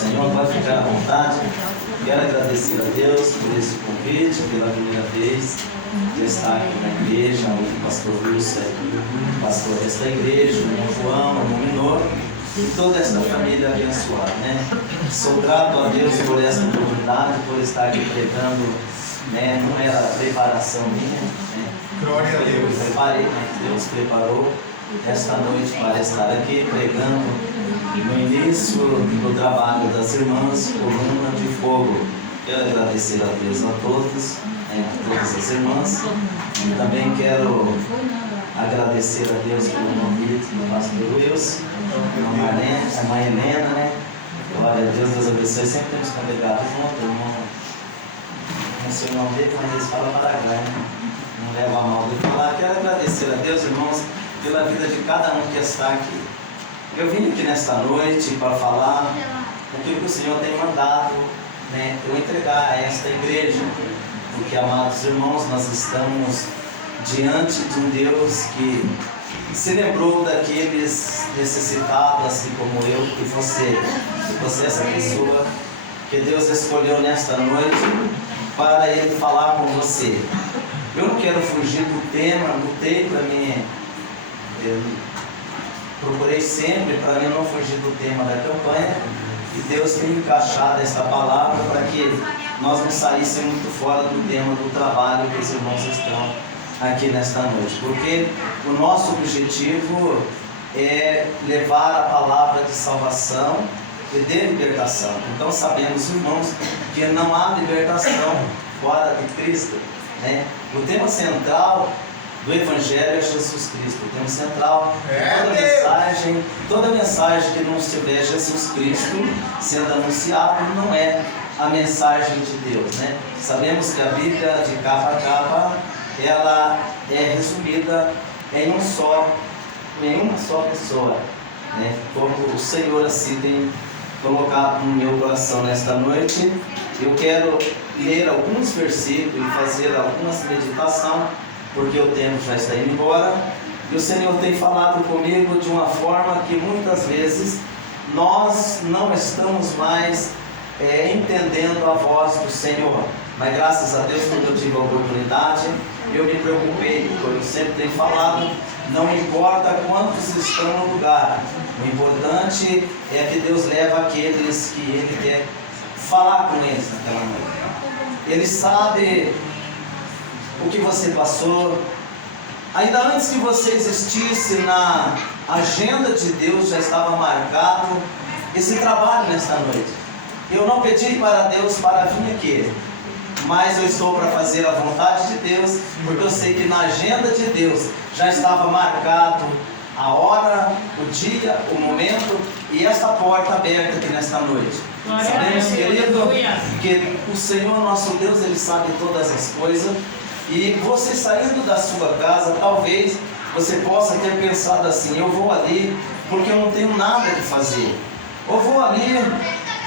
Senhor, pode ficar à vontade. Quero agradecer a Deus por esse convite, pela primeira vez de estar aqui na igreja, o pastor Lúcio, pastor desta igreja, o irmão João, o irmão Minor, e toda esta família abençoada, né? Sou grato a Deus por essa oportunidade, por estar aqui pregando, né? Não era preparação minha, né? Glória a Deus. Deus preparou esta noite para estar aqui pregando no início do trabalho das irmãs Coluna de Fogo. Quero agradecer a Deus a todos, né, a todas as irmãs, e também quero agradecer a Deus pelo convite do pastor Wilson, a mãe Helena, né? Glória a Deus, Deus abençoe. Sempre temos congregado junto, irmão. Não sei o nome dele, mas eles falam Paraguai, né? Não leva a mal de falar. Quero agradecer a Deus, irmãos, pela vida de cada um que está aqui. Eu vim aqui nesta noite para falar aquilo que o Senhor tem mandado, né, eu entregar a esta igreja, porque, amados irmãos, nós estamos diante de um Deus que se lembrou daqueles necessitados, assim como eu e você é essa pessoa que Deus escolheu nesta noite para Ele falar com você. Eu não quero fugir do tema, lutei para mim, eu procurei sempre para mim não fugir do tema da campanha, e Deus tem encaixado esta palavra para que nós não saíssemos muito fora do tema do trabalho que os irmãos estão aqui nesta noite, porque o nosso objetivo é levar a palavra de salvação e de libertação. Então sabemos, irmãos, que não há libertação fora de Cristo, né? O tema central do Evangelho é Jesus Cristo. O tema central, toda mensagem que não estiver Jesus Cristo sendo anunciado não é a mensagem de Deus, né? Sabemos que a Bíblia, de capa a capa, ela é resumida em uma só pessoa, né? Como o Senhor assim tem colocado no meu coração nesta noite, eu quero ler alguns versículos e fazer algumas meditações, porque o tempo já está indo embora, e o Senhor tem falado comigo de uma forma que muitas vezes nós não estamos mais entendendo a voz do Senhor. Mas graças a Deus, quando eu tive a oportunidade, eu me preocupei, como eu sempre tenho falado, não importa quantos estão no lugar, o importante é que Deus leva aqueles que Ele quer falar com eles naquela noite. Ele sabe o que você passou. Ainda antes que você existisse na agenda de Deus, já estava marcado esse trabalho nesta noite. Eu não pedi para Deus para vir aqui, mas eu estou para fazer a vontade de Deus, porque eu sei que na agenda de Deus já estava marcado a hora, o dia, o momento e esta porta aberta aqui nesta noite. Sabemos, querido, que o Senhor nosso Deus, Ele sabe todas as coisas. E você saindo da sua casa, talvez você possa ter pensado assim: eu vou ali porque eu não tenho nada que fazer. Ou vou ali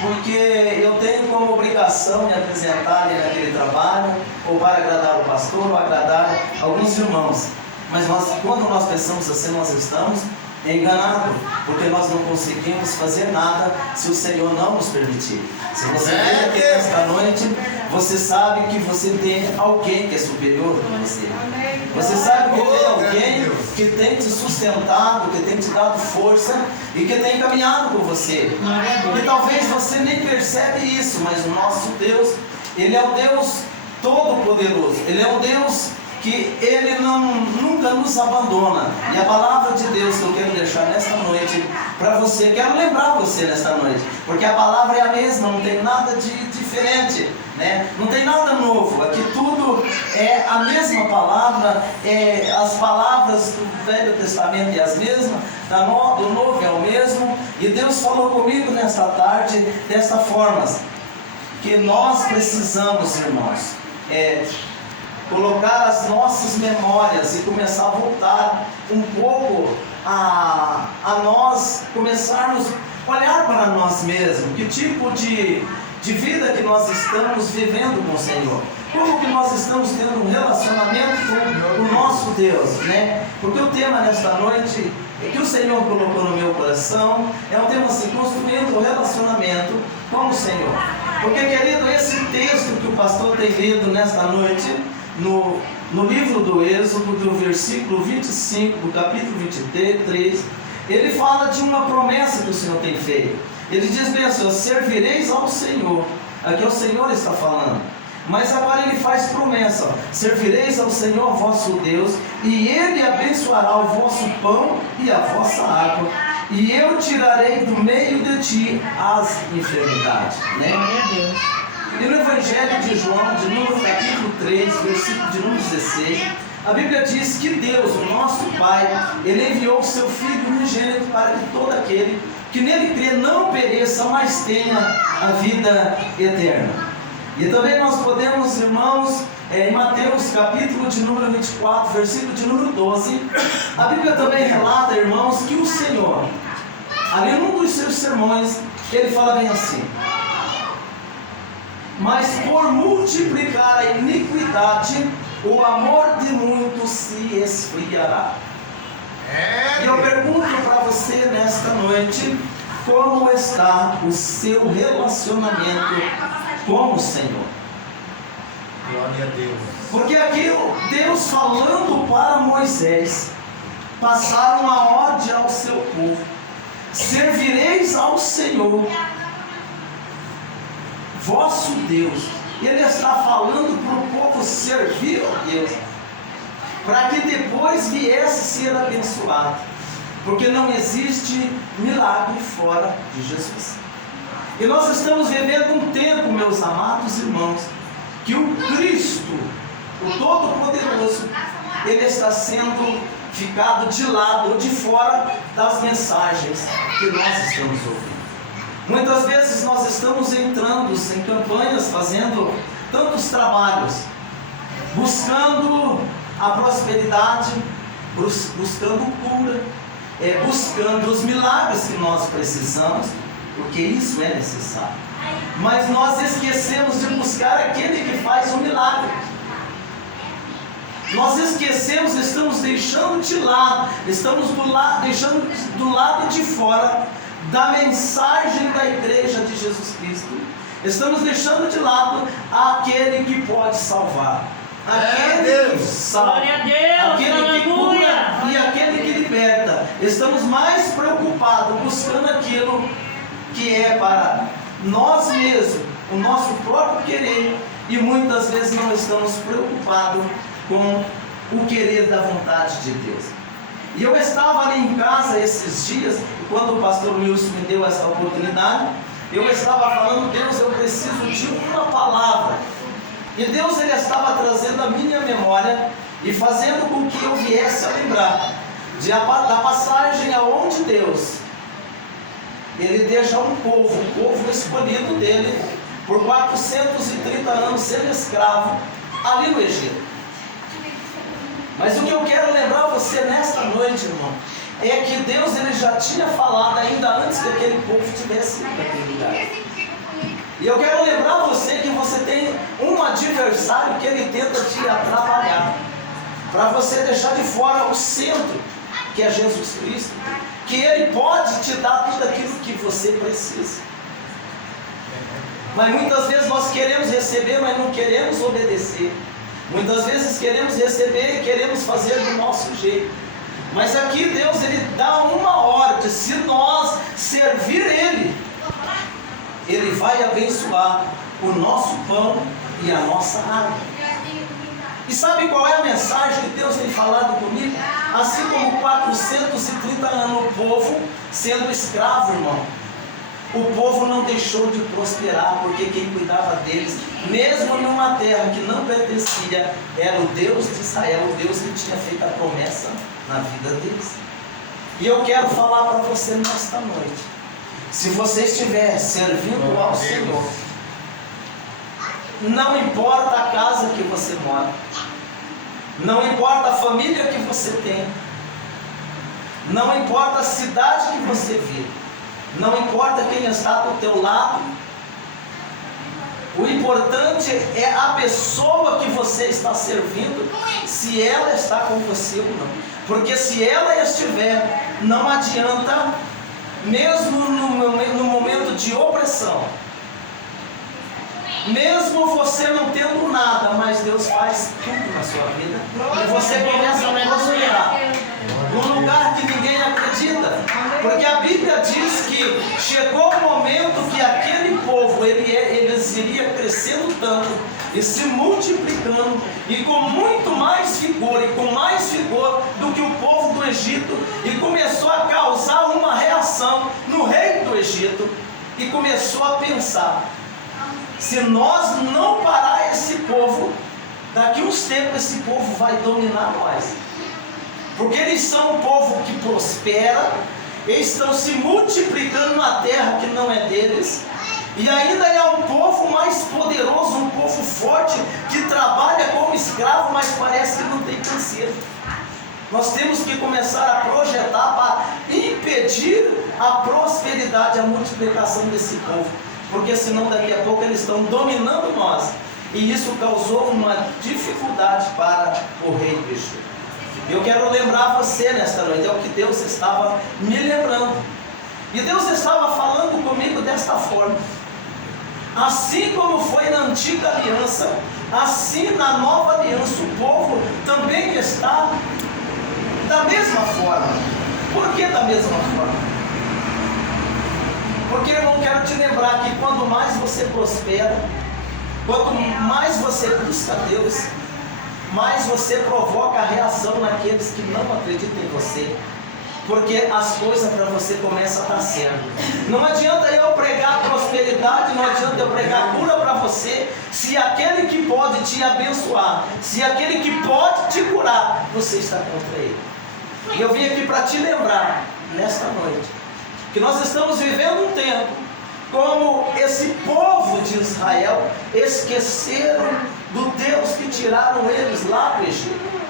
porque eu tenho como obrigação me apresentar ali naquele trabalho, ou para agradar o pastor, ou agradar alguns irmãos. Mas quando nós pensamos assim, nós estamos enganados, porque nós não conseguimos fazer nada se o Senhor não nos permitir. Se você veio aqui esta noite, você sabe que você tem alguém que é superior a você. Você sabe que tem alguém que tem te sustentado, que tem te dado força e que tem caminhado com você. E talvez você nem percebe isso, mas o nosso Deus, Ele é o Deus Todo-Poderoso. Ele é o Deus que Ele nunca nos abandona. E a palavra de Deus que eu quero deixar nesta noite para você, quero lembrar você nesta noite, porque a palavra é a mesma, não tem nada de diferente, né? Não tem nada novo, aqui tudo é a mesma palavra, as palavras do Velho Testamento é as mesmas, do Novo é o mesmo, e Deus falou comigo nesta tarde desta forma, que nós precisamos, irmãos, colocar as nossas memórias e começar a voltar um pouco a nós começarmos olhar para nós mesmos, que tipo de vida que nós estamos vivendo com o Senhor. Como que nós estamos tendo um relacionamento com o nosso Deus, né? Porque o tema nesta noite, que o Senhor colocou no meu coração, é um tema assim, construindo um relacionamento com o Senhor. Porque, querido, esse texto que o pastor tem lido nesta noite, no livro do Êxodo, do versículo 25, do capítulo 23, ele fala de uma promessa que o Senhor tem feito. Ele diz bem assim: servireis ao Senhor. Aqui é o Senhor está falando. Mas agora ele faz promessa: servireis ao Senhor vosso Deus, e Ele abençoará o vosso pão e a vossa água, e eu tirarei do meio de ti as enfermidades. Né? E no Evangelho de João, de número capítulo 3, versículo de número 16, a Bíblia diz que Deus, o nosso Pai, Ele enviou o seu Filho unigênito para que todo aquele que nele crê não pereça, mas tenha a vida eterna. E também nós podemos, irmãos, em Mateus capítulo de número 24, versículo de número 12, a Bíblia também relata, irmãos, que o Senhor, ali num dos seus sermões, ele fala bem assim: mas por multiplicar a iniquidade, o amor de muitos se esfriará. E eu pergunto para você nesta noite, como está o seu relacionamento com o Senhor? Glória a Deus. Porque aqui Deus falando para Moisés, passar uma ordem ao seu povo: servireis ao Senhor vosso Deus. Ele está falando para o povo servir a Deus, para que depois viesse ser abençoado, porque não existe milagre fora de Jesus. E nós estamos vivendo um tempo, meus amados irmãos, que o Cristo, o Todo-Poderoso, ele está sendo ficado de lado ou de fora das mensagens que nós estamos ouvindo. Muitas vezes nós estamos entrando em campanhas, fazendo tantos trabalhos, buscando a prosperidade, buscando cura, buscando os milagres que nós precisamos, porque isso é necessário. Mas nós esquecemos de buscar aquele que faz o milagre. Nós esquecemos, estamos deixando de lado, deixando do lado de fora da mensagem da igreja de Jesus Cristo. Estamos deixando de lado aquele que pode salvar, aquele que salva, aquele que cura e aquele que liberta. Estamos mais preocupados buscando aquilo que é para nós mesmos, o nosso próprio querer, e muitas vezes não estamos preocupados com o querer da vontade de Deus. E eu estava ali em casa esses dias, quando o pastor Wilson me deu essa oportunidade, eu estava falando: Deus, eu preciso de uma palavra. E Deus, ele estava trazendo a minha memória e fazendo com que eu viesse a lembrar da passagem aonde Deus, ele deixa um povo, o povo escolhido dele, por 430 anos sendo escravo ali no Egito. Mas o que eu quero lembrar você nesta noite, irmão, é que Deus, ele já tinha falado ainda antes que aquele povo tivesse ido naquele lugar. E eu quero lembrar você que você tem um adversário que ele tenta te atrapalhar, para você deixar de fora o centro, que é Jesus Cristo, que ele pode te dar tudo aquilo que você precisa. Mas muitas vezes nós queremos receber, mas não queremos obedecer. Muitas vezes queremos receber e queremos fazer do nosso jeito. Mas aqui Deus, ele dá uma ordem: se nós servir Ele, Ele vai abençoar o nosso pão e a nossa água. E sabe qual é a mensagem que Deus tem falado comigo? Assim como 430 anos o povo sendo escravo, irmão, o povo não deixou de prosperar, porque quem cuidava deles, mesmo numa terra que não pertencia, era o Deus de Israel, o Deus que tinha feito a promessa na vida deles. E eu quero falar para você nesta noite: se você estiver servindo ao Senhor, não importa a casa que você mora, não importa a família que você tem, não importa a cidade que você vive, não importa quem está do teu lado, o importante é a pessoa que você está servindo, se ela está com você ou não. Porque se ela estiver, não adianta, mesmo no momento de opressão, mesmo você não tendo nada, mas Deus faz tudo na sua vida, e você começa a prosperar num lugar que ninguém acredita, porque a Bíblia diz que chegou o momento que aquele povo, eles iriam crescendo tanto e se multiplicando, e com muito mais vigor, e com mais vigor do que o povo do Egito, e começou a causar uma reação no rei do Egito, e começou a pensar: se nós não parar esse povo, daqui uns tempos esse povo vai dominar nós. Porque eles são um povo que prospera, eles estão se multiplicando na terra que não é deles, e ainda é um povo mais poderoso, um povo forte, que trabalha como escravo, mas parece que não tem canseiro. Nós temos que começar a projetar para impedir a prosperidade, a multiplicação desse povo, porque senão daqui a pouco eles estão dominando nós, e isso causou uma dificuldade para o rei do Egito. Eu quero lembrar você nesta noite, é o que Deus estava me lembrando, e Deus estava falando comigo desta forma: assim como foi na antiga aliança, assim na nova aliança o povo também está da mesma forma. Por que da mesma forma? Porque eu não quero te lembrar que quanto mais você prospera, quanto mais você busca Deus, mais você provoca a reação naqueles que não acreditam em você, porque as coisas para você começam a dar certo. Não adianta eu pregar prosperidade, não adianta eu pregar cura para você, se aquele que pode te abençoar, se aquele que pode te curar, você está contra ele. E eu vim aqui para te lembrar, nesta noite, que nós estamos vivendo um tempo, como esse povo de Israel esqueceram do Deus que tiraram eles lá do Egito.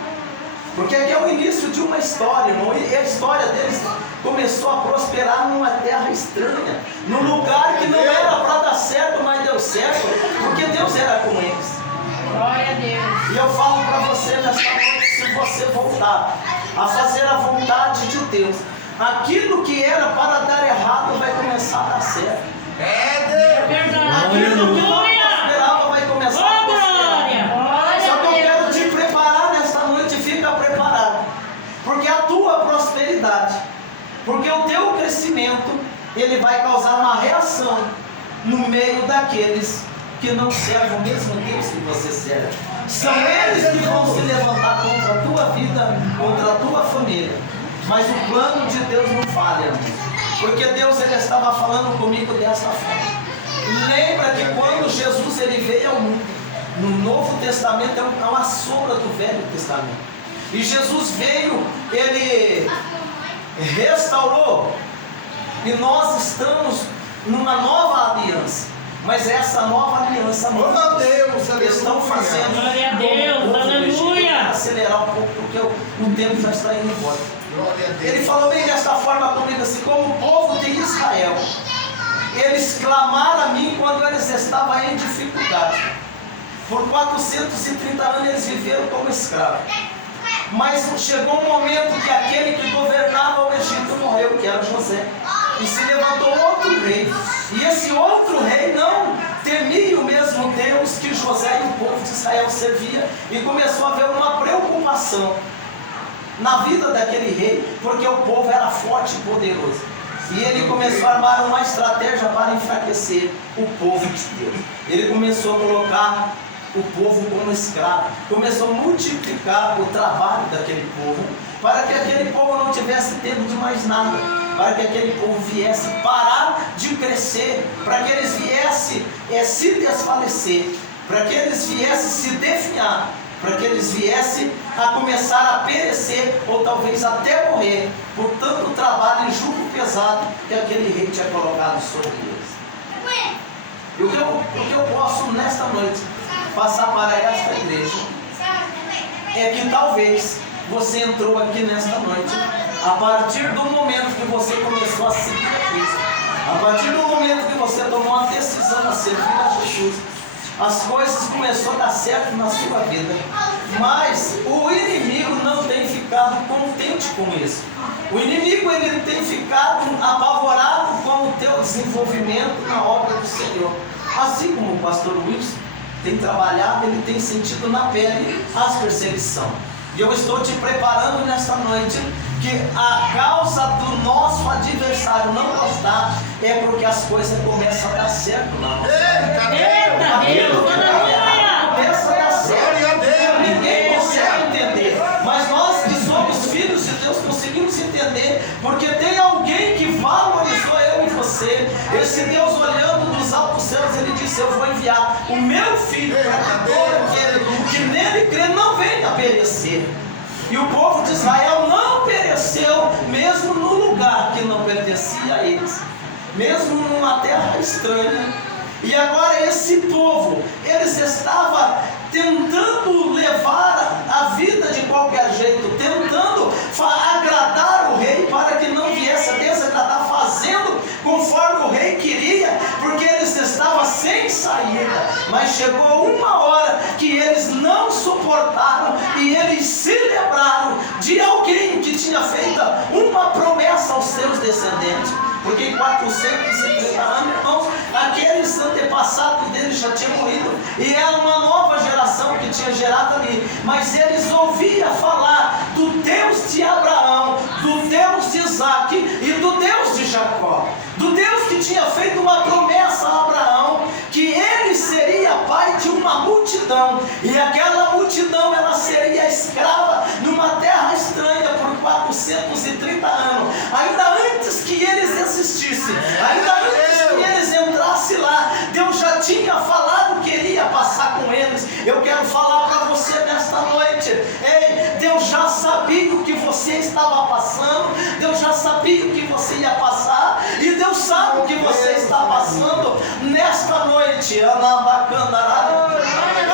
Porque aqui é o início de uma história, e a história deles começou a prosperar numa terra estranha, num lugar que não era para dar certo, mas deu certo, porque Deus era com eles. Glória a Deus. E eu falo para você nesta noite, se você voltar a fazer a vontade de Deus, aquilo que era para dar errado vai começar a dar certo. É verdade. Aquilo que não prosperava vai começar a prosperar. Só que eu quero te preparar nesta noite, fica preparado, porque a tua prosperidade, porque o teu crescimento, ele vai causar uma reação no meio daqueles que não servem o mesmo Deus que você serve. São eles que vão se levantar contra a tua vida, contra a tua família. Mas o plano de Deus não falha, porque Deus, ele estava falando comigo dessa forma. Lembra que quando Jesus ele veio ao mundo, no Novo Testamento é uma sombra do Velho Testamento, e Jesus veio, ele restaurou, e nós estamos numa nova aliança. Mas essa nova aliança, eles estão fazendo. Glória a Deus, aleluia. Acelerar um pouco, porque o tempo já está indo embora. Ele falou bem desta forma comigo, assim: como o povo de Israel, eles clamaram a mim quando eles estavam em dificuldade. Por 430 anos eles viveram como escravos. Mas chegou um momento que aquele que governava o Egito morreu, que era José. E se levantou outro rei. E esse outro rei não temia o mesmo Deus que José e o povo de Israel servia. E começou a haver uma preocupação na vida daquele rei, porque o povo era forte e poderoso. E ele começou a armar uma estratégia para enfraquecer o povo de Deus. Ele começou a colocar o povo como escravo, começou a multiplicar o trabalho daquele povo, para que aquele povo não tivesse tempo de mais nada, para que aquele povo viesse parar de crescer, para que eles viessem se desfalecer, para que eles viessem se definhar, para que eles viessem a começar a perecer, ou talvez até morrer, por tanto trabalho e jugo pesado que aquele rei tinha colocado sobre eles. E o que eu posso nesta noite passar para esta igreja é que talvez você entrou aqui nesta noite a partir do momento que você começou a seguir a Cristo, A partir do momento que você tomou a decisão de servir a Jesus, as coisas começaram a dar certo na sua vida. Mas o inimigo não tem ficado contente com isso. O inimigo ele tem ficado apavorado com o teu desenvolvimento na obra do Senhor. Assim como o pastor Wilson tem trabalhado, ele tem sentido na pele as perseguições. E eu estou te preparando nesta noite que a causa do nosso adversário não gostar é porque as coisas começam a dar certo na nossa vida. Eita Deus, aleluia! Começa a dar certo. Glória a Deus. Ninguém consegue entender. Mas nós que somos filhos de Deus conseguimos entender, porque tem alguém que valorizou eu e você. Esse Deus olhando dos altos céus, ele disse: eu vou enviar o meu filho para que todo aquele que nele crê não venha perecer. E o povo de Israel não pereceu, mesmo no lugar que não pertencia a eles, mesmo numa terra estranha. E agora esse povo, eles estavam tentando levar a vida de qualquer jeito, tentando agradar o rei para que não viesse a desagradar, fazendo conforme o rei queria, porque eles estavam sem saída. Mas chegou uma hora que eles não suportaram e eles se lembraram de alguém que tinha feito uma promessa aos seus descendentes. Porque em 430 anos, irmãos, aqueles antepassados deles já tinham morrido e era uma nova geração que tinha gerado ali. Mas eles ouviam falar do Deus de Abraão, do Deus de Isaac e do Deus de Jacó, do Deus que tinha feito uma promessa a Abraão, que ele seria pai de uma multidão, e aquela multidão ela seria escrava numa terra estranha por 430 anos, ainda antes que eles existissem, ainda antes que eles entrassem lá. Deus já tinha falado que iria passar com eles. Eu quero falar para você nesta noite: ei, Deus já sabia o que você estava passando, Deus já sabia o que você ia passar, e Deus sabe o que você está passando nesta noite. Eu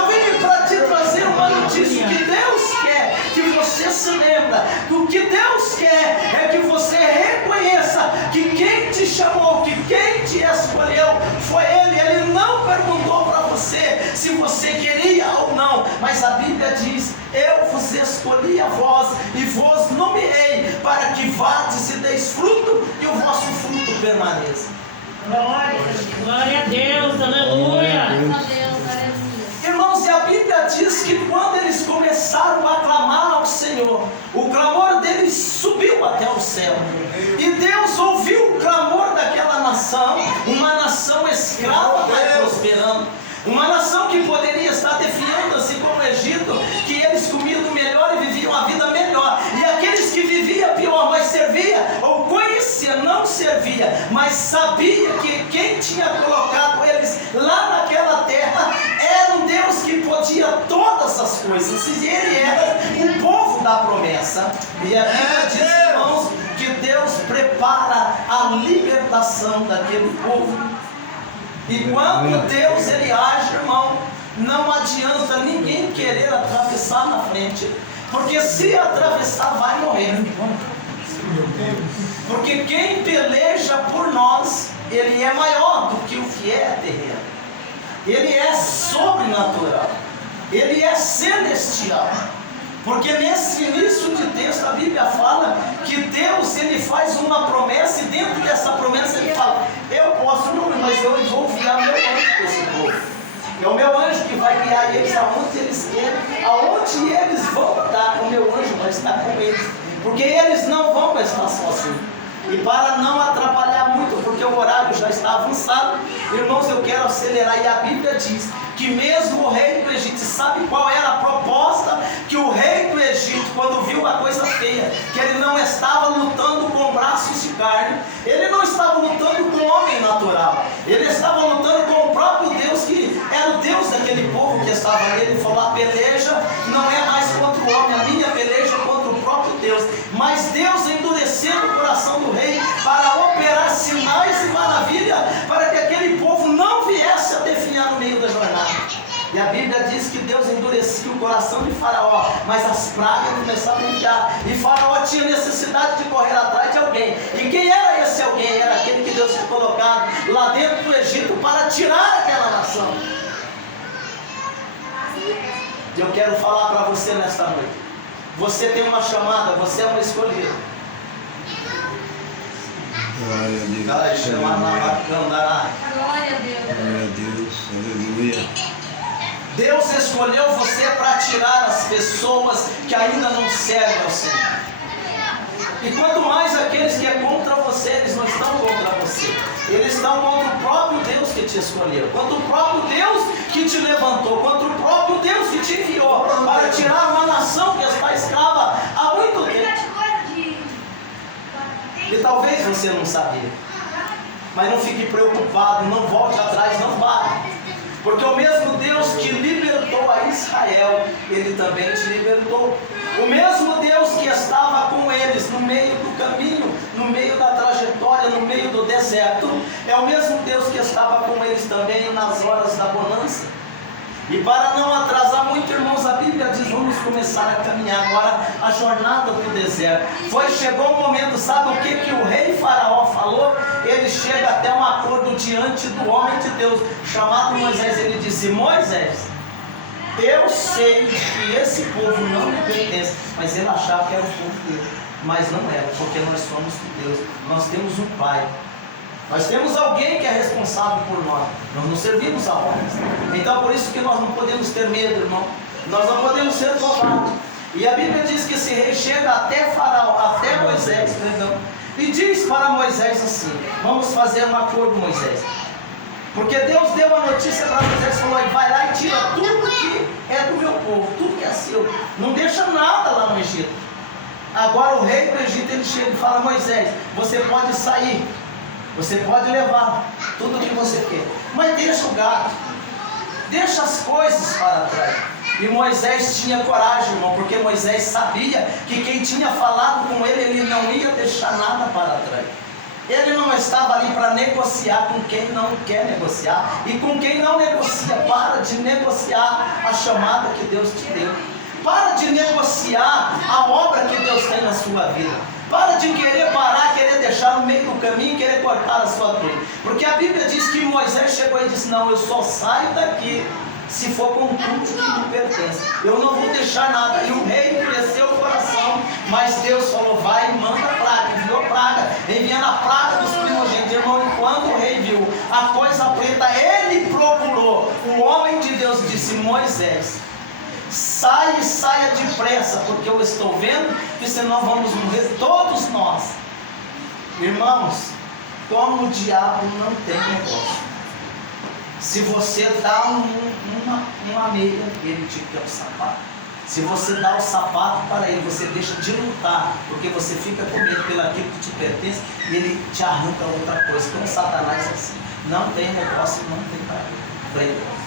vim para te trazer uma notícia: que Deus quer que você se lembra, o que Deus quer é que você reconheça que quem te chamou, que quem te escolheu foi Ele. Ele não perguntou para você se você queria ou não, mas a Bíblia diz: eu vos escolhi a vós e vos nomeei para que vades e deis fruto e o vosso fruto permaneça. Glória a Deus, aleluia! Irmãos, e a Bíblia diz que quando eles começaram a clamar ao Senhor, o clamor deles subiu até o céu. E Deus ouviu o clamor daquela nação, uma nação escrava, mas prosperando. Uma nação que poderia estar definhando, assim como o Egito, que eles comiam do melhor e viviam a vida melhor. E aqueles que viviam pior, mas servia, ou conhecia, não servia, mas sabia que quem tinha colocado eles lá naquela terra era um Deus que podia todas as coisas. E ele era o povo da promessa. E a Bíblia diz, irmãos, que Deus prepara a libertação daquele povo. E quando Deus ele age, irmão, não adianta ninguém querer atravessar na frente, porque se atravessar vai morrer. Porque quem peleja por nós, ele é maior do que o que é terreno. Ele é sobrenatural, ele é celestial. Porque nesse início de texto a Bíblia fala que Deus ele faz uma promessa, e dentro dessa promessa ele fala: eu posso não, mas eu vou enviar meu anjo para esse povo. É o meu anjo que vai guiar eles aonde eles querem, aonde eles vão estar, o meu anjo vai estar com eles, porque eles não vão estar sozinhos. E para não atrapalhar muito, porque o horário já está avançado, irmãos, eu quero acelerar. E a Bíblia diz que mesmo o rei do Egito, sabe qual era a proposta? Que o rei do Egito, quando viu a coisa feia, que ele não estava lutando com braços de carne, ele não estava lutando com homem natural, ele estava lutando com o próprio Deus, que era o Deus daquele povo que estava ali. Ele falou: a peleja não é mais contra o homem, a minha peleja é contra o próprio Deus. Mas Deus endurecendo o coração do rei para operar sinais e maravilhas, para que aquele povo não viesse a definhar no meio da jornada. E a Bíblia diz que Deus endurecia o no coração de Faraó, mas as pragas começaram a enviar, e Faraó tinha necessidade de correr atrás de alguém. E quem era esse alguém? Era aquele que Deus tinha colocado lá dentro do Egito para tirar aquela nação. E eu quero falar para você nesta noite: você tem uma chamada, você é uma escolhida. Glória a Deus. Glória a Deus. Glória a Deus. Aleluia. Deus escolheu você para tirar as pessoas que ainda não servem ao Senhor. E quanto mais aqueles que é contra você, eles não estão contra você. Eles estão contra o próprio Deus que te escolheu, contra o próprio Deus que te levantou, contra o próprio Deus que te enviou para tirar uma nação que está escrava há muito tempo. E talvez você não sabia. Mas não fique preocupado, não volte atrás, não pare. Porque o mesmo Deus que libertou a Israel, Ele também te libertou. O mesmo Deus que estava com eles no meio do caminho, no meio da trajetória, no meio do deserto, é o mesmo Deus que estava com eles também nas horas da bonança. E para não atrasar muito, irmãos, a Bíblia diz: vamos começar a caminhar agora a jornada do deserto. Chegou o momento, sabe o que o rei Faraó falou? Ele chega até um acordo diante do homem de Deus, chamado Moisés. Ele disse: Moisés, eu sei que esse povo não me pertence. Mas ele achava que era o povo dele, mas não era, porque nós somos de Deus, nós temos um Pai. Nós temos alguém que é responsável por nós. Nós não servimos a homens. Então por isso que nós não podemos ter medo, irmão. Nós não podemos ser covardes. E a Bíblia diz que esse rei chega até Faraó, até Moisés, e diz para Moisés assim: vamos fazer um acordo, Moisés. Porque Deus deu a notícia para Moisés e falou: vai lá e tira tudo que é do meu povo, tudo que é seu. Não deixa nada lá no Egito. Agora o rei do Egito, ele chega e fala: Moisés, você pode sair. Você pode levar tudo o que você quer, mas deixa o gado, deixa as coisas para trás. E Moisés tinha coragem, irmão, porque Moisés sabia que quem tinha falado com ele, ele não ia deixar nada para trás. Ele não estava ali para negociar com quem não quer negociar, e com quem não negocia. Para de negociar a chamada que Deus te deu. Para de negociar a obra que Deus tem na sua vida. Para de querer parar, querer deixar no meio do caminho, querer cortar a sua vida. Porque a Bíblia diz que Moisés chegou e disse: não, eu só saio daqui se for com tudo que me pertence. Eu não vou deixar nada. E o rei endureceu o coração, mas Deus falou: vai e manda praga. Enviou praga, enviando a praga dos primogênitos. Irmão, e quando o rei viu a coisa preta, ele procurou. O homem de Deus disse: Moisés, saia depressa, porque eu estou vendo que senão vamos morrer todos nós. Irmãos, como o diabo não tem negócio. Se você dá uma meia, ele te quer o sapato. Se você dá o sapato para ele, você deixa de lutar, porque você fica com medo pelo aquilo que te pertence, e ele te arranca outra coisa. Então Satanás é assim, não tem negócio, não tem freio.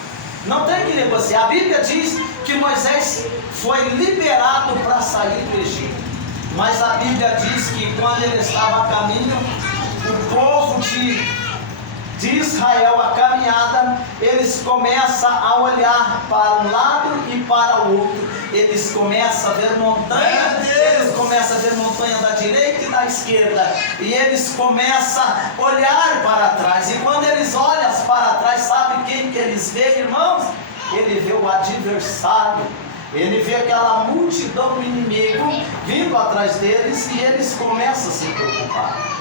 Não tem que negociar. A Bíblia diz que Moisés foi liberado para sair do Egito. Mas a Bíblia diz que quando ele estava a caminho, o povo de Israel, a caminhada, eles começam a olhar para um lado e para o outro. Eles começam a ver montanha, eles começam a ver montanha da direita e da esquerda. E eles começam a olhar para trás. E quando eles olham para trás, sabe quem que eles veem, irmãos? Ele vê o adversário. Ele vê aquela multidão do inimigo vindo atrás deles, e eles começam a se preocupar.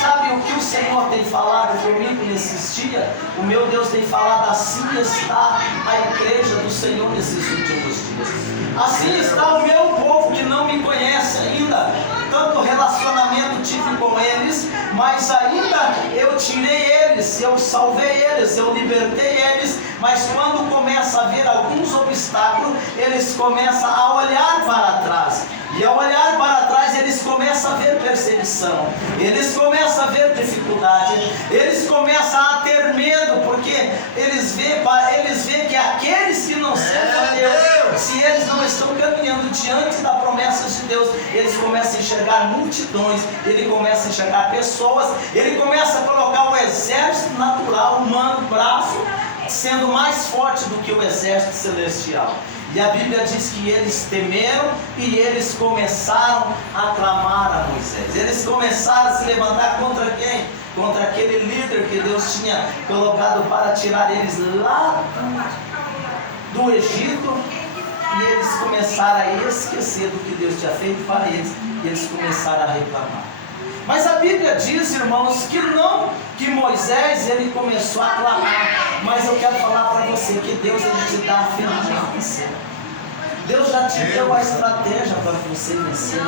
Sabe o que o Senhor tem falado comigo nesses dias? O meu Deus tem falado: assim está a igreja do Senhor nesses últimos dias. Assim está o meu povo que não me conhece ainda. Tanto relacionamento tive com eles, mas ainda eu tirei eles, eu salvei eles, eu libertei eles. Mas quando começa a ver alguns obstáculos, eles começam a olhar para trás. E ao olhar para trás, eles começam a ver perseguição, eles começam a ver dificuldade, eles começam a ter medo, porque eles veem que aqueles que não servem a Deus, se eles não estão caminhando diante da promessa de Deus, eles começam a enxergar multidões, ele começa a enxergar pessoas, ele começa a colocar o exército natural, humano, braço, sendo mais forte do que o exército celestial. E a Bíblia diz que eles temeram e eles começaram a clamar a Moisés. Eles começaram a se levantar contra quem? Contra aquele líder que Deus tinha colocado para tirar eles lá do Egito. E eles começaram a esquecer do que Deus tinha feito para eles. E eles começaram a reclamar. Mas a Bíblia diz, irmãos, que não, que Moisés ele começou a clamar. Mas eu quero falar para você que Deus ele te dá a ferramenta. Deus já te deu a estratégia para você vencer.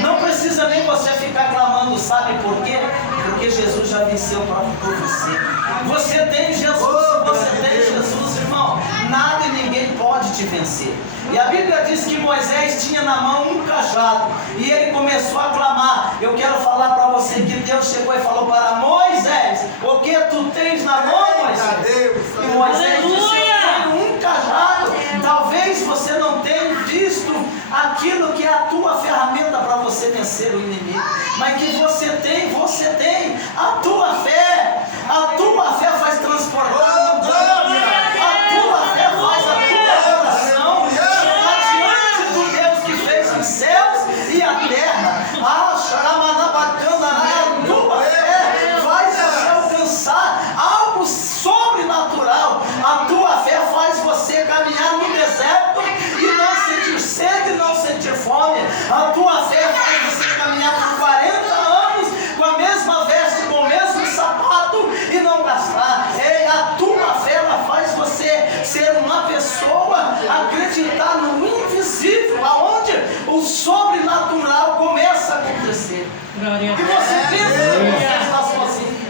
Não precisa nem você ficar clamando, sabe por quê? Porque Jesus já venceu por você. Você tem Jesus, você tem Jesus, irmão. Nada e ninguém pode te vencer. E a Bíblia diz que Moisés tinha na mão um cajado e ele começou a clamar. Eu quero falar para você que Deus chegou e falou para Moisés: o que tu tens na mão, Moisés? E Moisés disse: eu tenho um cajado. Talvez você não tenha visto aquilo que é a tua ferramenta para você vencer o inimigo, mas que você tem a tua fé. A tua fé faz transportar montanhas. A tua fé faz a tua oração chegar diante do Deus que fez os céus e a terra. A tua fé faz você alcançar algo sobrenatural. A tua fé faz você caminhar no deserto e não sentir sede, não sentir fome. A tua fé faz você caminhar por 40 anos com a mesma veste, com o mesmo sapato e não gastar. Ei, a tua fé ela faz você ser uma pessoa, acreditar no invisível, aonde o sobrenatural começa a acontecer. E você pensa que você está sozinho.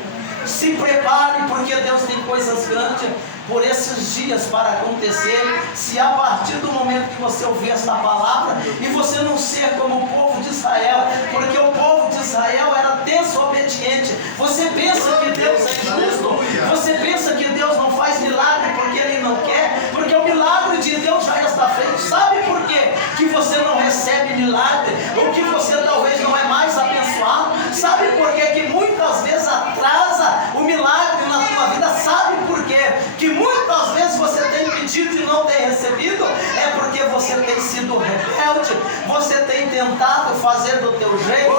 Se prepare, porque Deus tem coisas grandes por esses dias para acontecer. Se a partir do momento que você ouvir esta palavra e você não ser como o povo de Israel, porque o povo de Israel era desobediente. Você pensa que Deus é injusto? Você pensa que Deus não faz milagre porque Ele não quer? Porque o milagre de Deus já está feito. Sabe por quê que você não recebe milagre? Ou que você talvez não é mais abençoado? Sabe por quê que muitas vezes atrasa o milagre na tua vida? Sabe por quê que muitas vezes você tem pedido e não tem recebido? É porque você tem sido rebelde, você tem tentado fazer do teu jeito,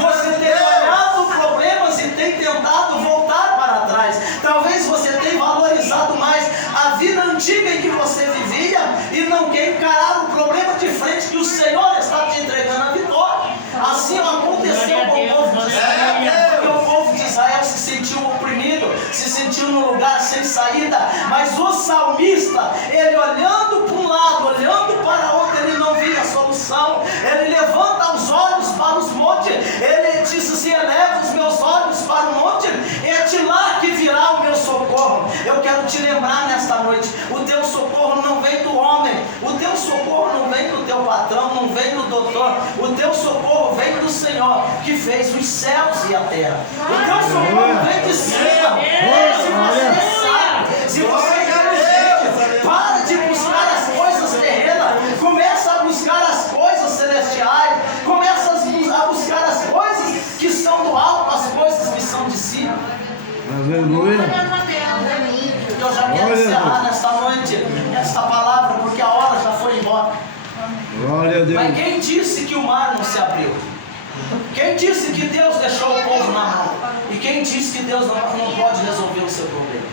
você tem olhado problemas e tem tentado voltar para trás. Talvez você tenha valorizado mais a vida antiga em que você vivia e não quer encarar o problema de frente, que o Senhor está te entregando a vitória. Assim aconteceu com o povo de Israel, porque o povo de Israel se sentiu oprimido, se sentiu num lugar sem saída. Mas o salmista, ele olhando para um lado, olhando para outro, ele não via solução. Ele levanta os olhos para os montes, ele diz assim: eleva os meus olhos para o monte, é de lá que virá o meu socorro. Eu quero te lembrar nesta noite: o teu socorro não vem do homem, o teu socorro não vem do teu patrão, não vem do doutor. O teu socorro vem do Senhor, que fez os céus e a terra. O teu socorro vem de cima. Se você sabe, se você quer, para de buscar as coisas terrenas, começa a buscar as coisas celestiais, começa a buscar as coisas que são do alto, as coisas que são de cima. Aleluia. Eu já quero encerrar nesta noite esta palavra, porque a hora já foi embora. Glória a Deus. Mas quem disse que o mar não se abriu? Quem disse que Deus deixou o povo na mão? E quem disse que Deus não pode resolver o seu problema?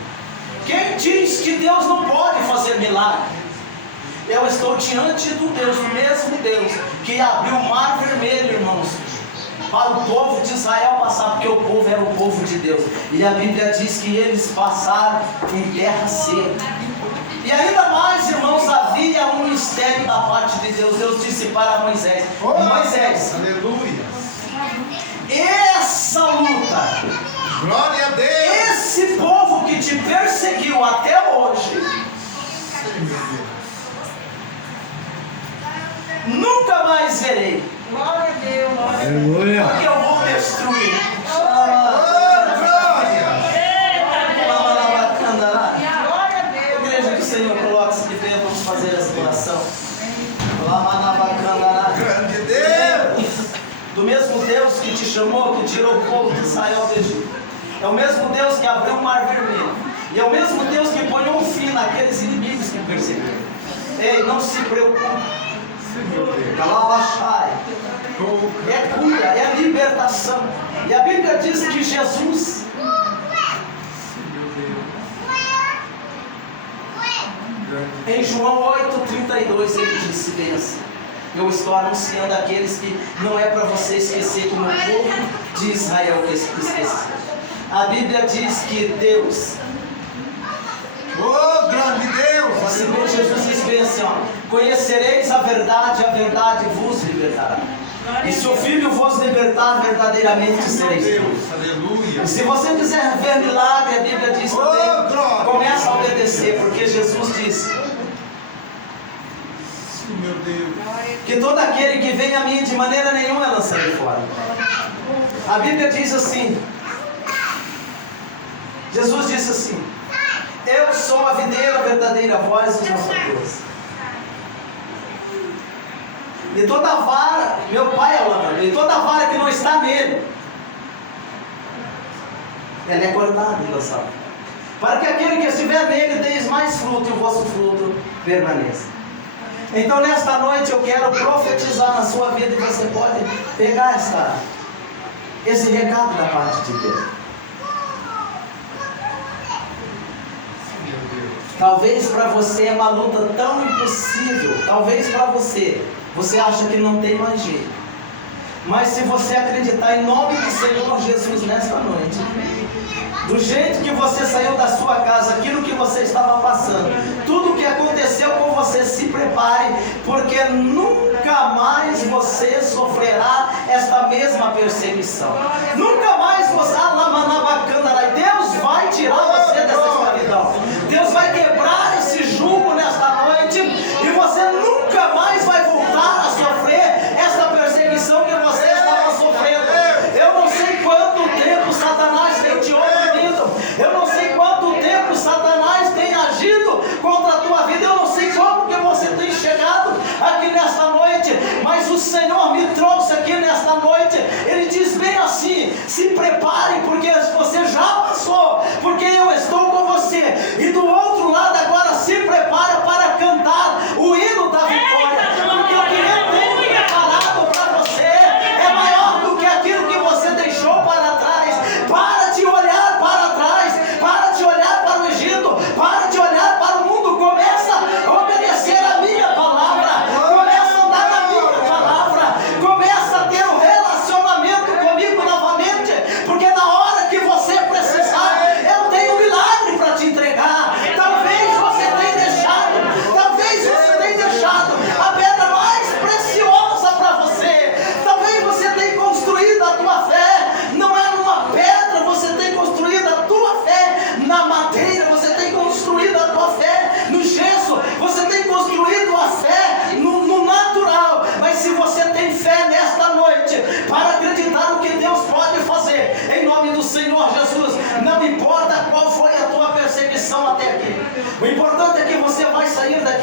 Quem diz que Deus não pode fazer milagre? Eu estou diante do Deus, o mesmo Deus que abriu o mar vermelho, irmãos, para o povo de Israel passar, porque o povo era o povo de Deus. E a Bíblia diz que eles passaram em terra seca. E ainda mais, irmãos, havia um mistério da parte de Deus. Deus disse para Moisés: Moisés, aleluia, essa luta, glória a Deus, esse povo que te perseguiu até hoje, nunca mais verei. Glória a Deus. Aleluia. Porque eu vou destruir. Igreja, que o Senhor coloque-se de pé, vamos fazer essa oração. grande Deus, Do mesmo Deus que te chamou, que tirou o povo de Israel do Egito. É o mesmo Deus que abriu o mar vermelho. E é o mesmo Deus que põe um fim naqueles inimigos que perseguiram. Ei, não se preocupe. Calabachai. É cura, é libertação. E a Bíblia diz que Jesus, em João 8,32, ele disse bem assim: eu estou anunciando àqueles que não é para você esquecer como o povo de Israel que esqueceu. A Bíblia diz que Deus, Oh, grande Deus! se bem Jesus diz bem assim, ó: conhecereis a verdade vos libertará. E se o Filho vos libertar, verdadeiramente sereis livres. Deus, aleluia! E se você quiser ver milagre, a Bíblia diz também, glória! começa a obedecer, porque Jesus disse Meu Deus! que todo aquele que vem a mim, de maneira nenhuma eu lançarei fora. A Bíblia diz assim, Jesus disse assim: eu sou a videira verdadeira, vós os lavradores. E toda vara, meu pai é o lavrador, e toda vara que não está nele, ela é cortada e lançada, para que aquele que estiver nele deis mais fruto, e o vosso fruto permaneça. Então nesta noite eu quero profetizar na sua vida, e você pode pegar esse recado da parte de Deus. Talvez para você é uma luta tão impossível, talvez para você acha que não tem mais jeito. Mas se você acreditar em nome do Senhor Jesus nesta noite, do jeito que você saiu da sua casa, aquilo que você estava passando, tudo o que aconteceu com você, se prepare, porque nunca mais você sofrerá esta mesma perseguição. Nunca mais você, Deus vai tirar você dessa escravidão. Deus vai quebrar esse jugo nesta noite, e você nunca mais vai voltar a sofrer essa perseguição que você estava sofrendo. Eu não sei quanto tempo Satanás tem te oprimido, eu não sei quanto tempo Satanás tem agido contra a tua vida, eu não sei como que você tem chegado aqui nesta noite, mas o Senhor me trouxe aqui nesta noite. Ele diz bem assim: se prepare, porque você já passou, porque eu estou com você. E do outro lado agora, se prepara para cantar o hino da vitória, porque o que eu tenho preparado para você é maior do que aquilo que você deixou para trás. Para de olhar para trás, para de olhar para o Egito, para de olhar para o mundo. Começa a obedecer a minha palavra, começa a andar na minha palavra, começa a ter um relacionamento comigo novamente, porque na hora que você precisar, eu tenho um milagre para te entregar. Talvez você tenha deixado a pedra mais preciosa para você. Talvez você tenha construído a tua fé, não é numa pedra, você tem construído a tua fé na madeira, você tem construído a tua fé no gesso, você tem construído a fé no natural. Mas se você tem fé nesta noite para acreditar no que Deus pode fazer, em nome do Senhor Jesus, não importa qual foi a tua perseguição até aqui, o importante é que você vai sair daqui